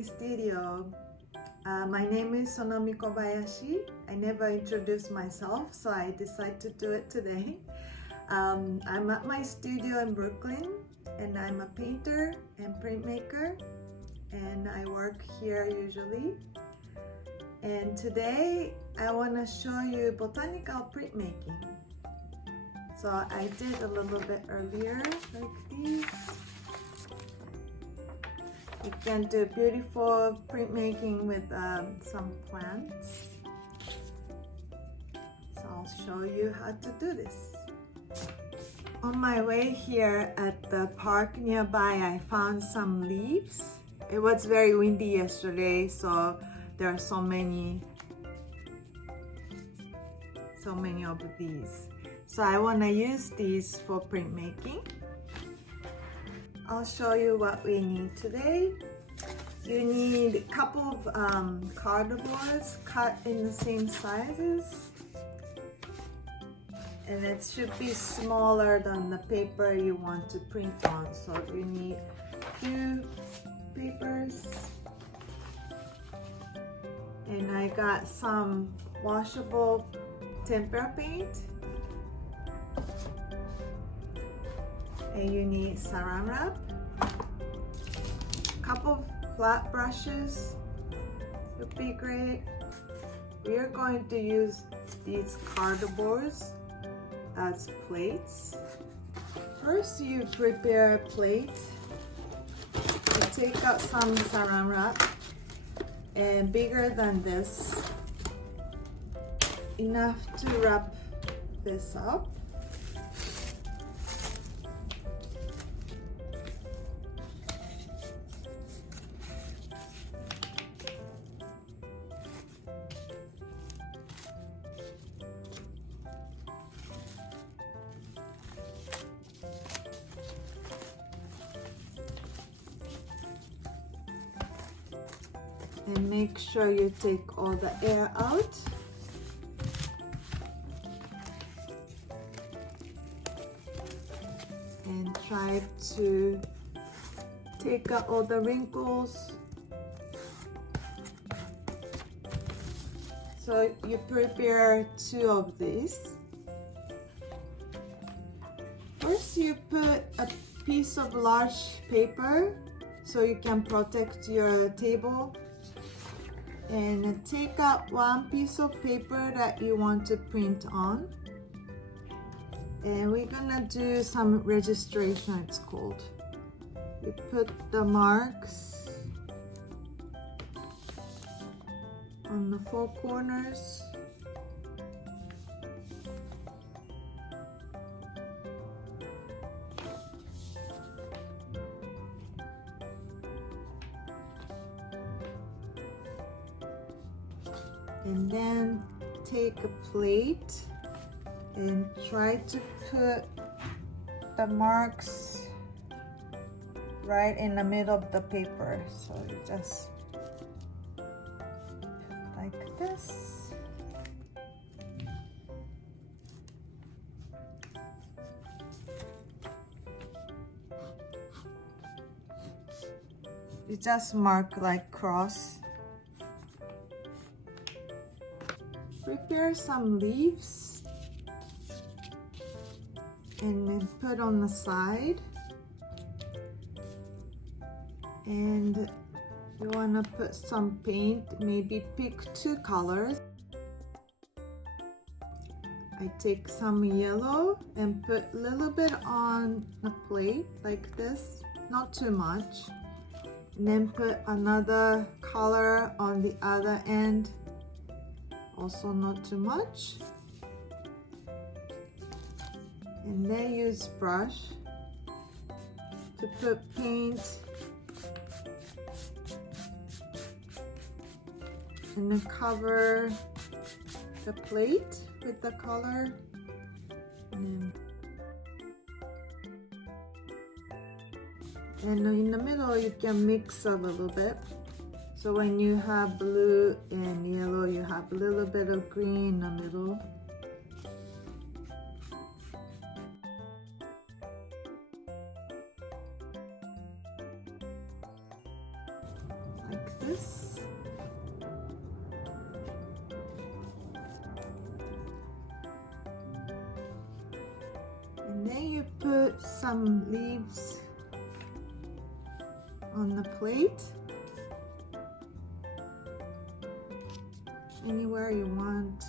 my studio. My name is Sonomi Kobayashi. I never introduced myself, so I decided to do it today. I'm at my studio in Brooklyn, and I'm a painter and printmaker, and I work here usually. And today I want to show you botanical printmaking. So I did a little bit earlier like these. You can do beautiful printmaking with some plants. So I'll show you how to do this. On my way here at the park nearby, I found some leaves. It was very windy yesterday, so there are so many of these. So I want to use these for printmaking. I'll show you what we need today. You need a couple of cardboards cut in the same sizes. And it should be smaller than the paper you want to print on. So you need two papers. And I got some washable tempera paint. And you need saran wrap, a couple of flat brushes would be great. We are going to use these cardboards as plates. First, you prepare a plate. You take out some saran wrap, and bigger than this, enough to wrap this up. And make sure you take all the air out. And try to take out all the wrinkles. So you prepare two of these. First, you put a piece of large paper so you can protect your table. And take out one piece of paper that you want to print on. And we're gonna do some registration, it's called. You put the marks on the four corners. And then take a plate and try to put the marks right in the middle of the paper. So you just like this. You just mark like cross. Prepare some leaves and then put on the side, and you want to put some paint, maybe pick two colors. I take some yellow and put a little bit on the plate like this, not too much, and then put another color on the other end. Also not too much. And then use brush to put paint and then cover the plate with the color. And in the middle you can mix a little bit. So when you have blue and yellow, you have a little bit of green in the middle. Like this. And then you put some leaves on the plate. Anywhere you want.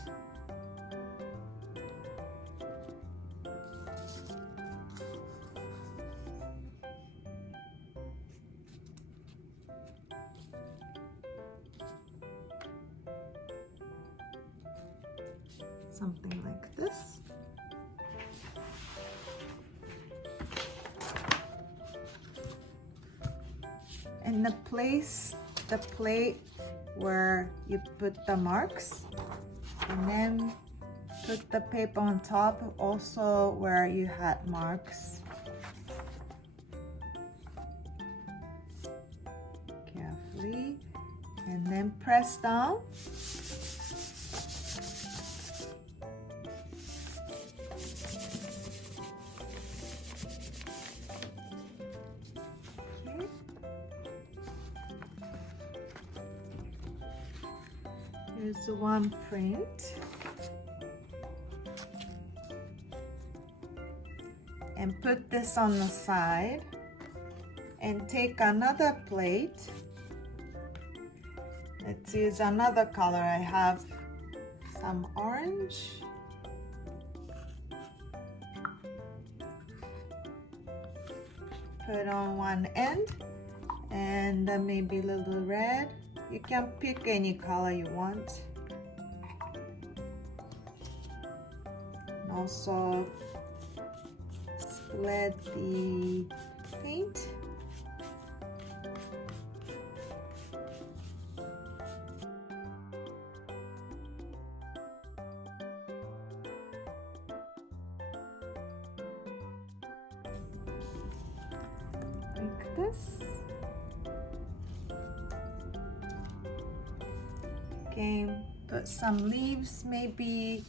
Something like this. And the plate where you put the marks, and then put the paper on top also where you had marks. Carefully, and then press down. Here's the one print. And put this on the side. And take another plate. Let's use another color. I have some orange. Put on one end. And maybe a little red. You can pick any color you want. And also spread the paint. Like this. Okay, put some leaves maybe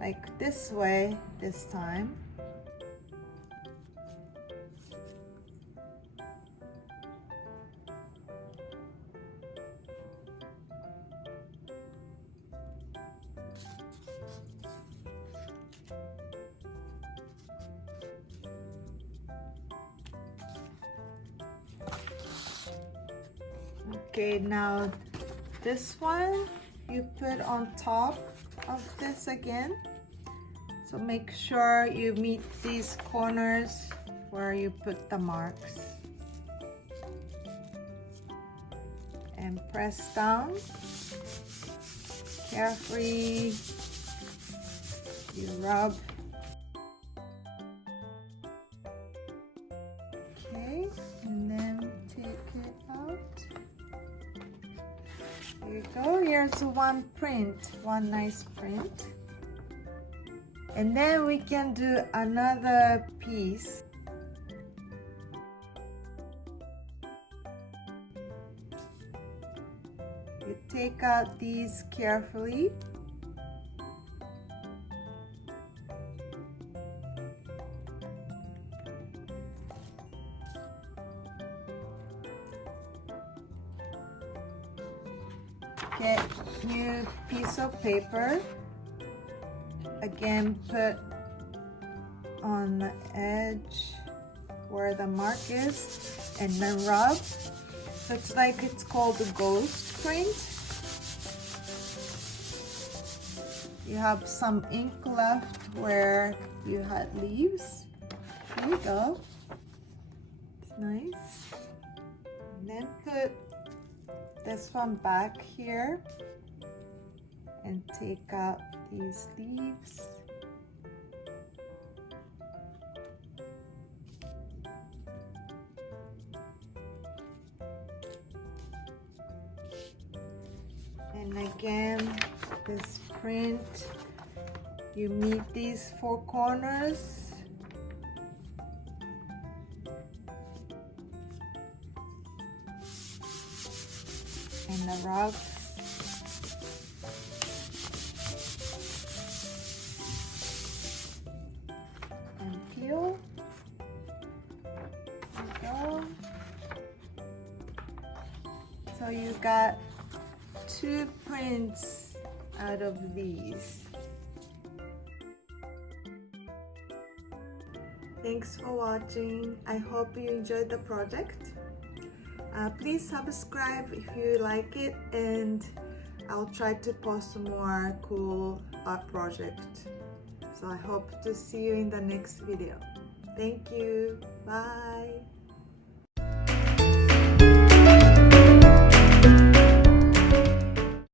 like this way this time. Okay, now this one you put on top of this again. So make sure you meet these corners where you put the marks. And press down. Carefully you rub. Okay, and then take it out. There you go. Here's one print, one nice print. And then we can do another piece. You take out these carefully. Get new piece of paper. Again, put on the edge where the mark is and then rub. Looks like it's called a ghost print. You have some ink left where you had leaves. There you go. It's nice. And then put this one back here and take out these leaves. And again, this print, you meet these four corners. And the rub. And peel. There you go. So you got 2 prints out of these. Thanks for watching. I hope you enjoyed the project. Please subscribe if you like it, and I'll try to post more cool art project. So I hope to see you in the next video. Thank you. Bye.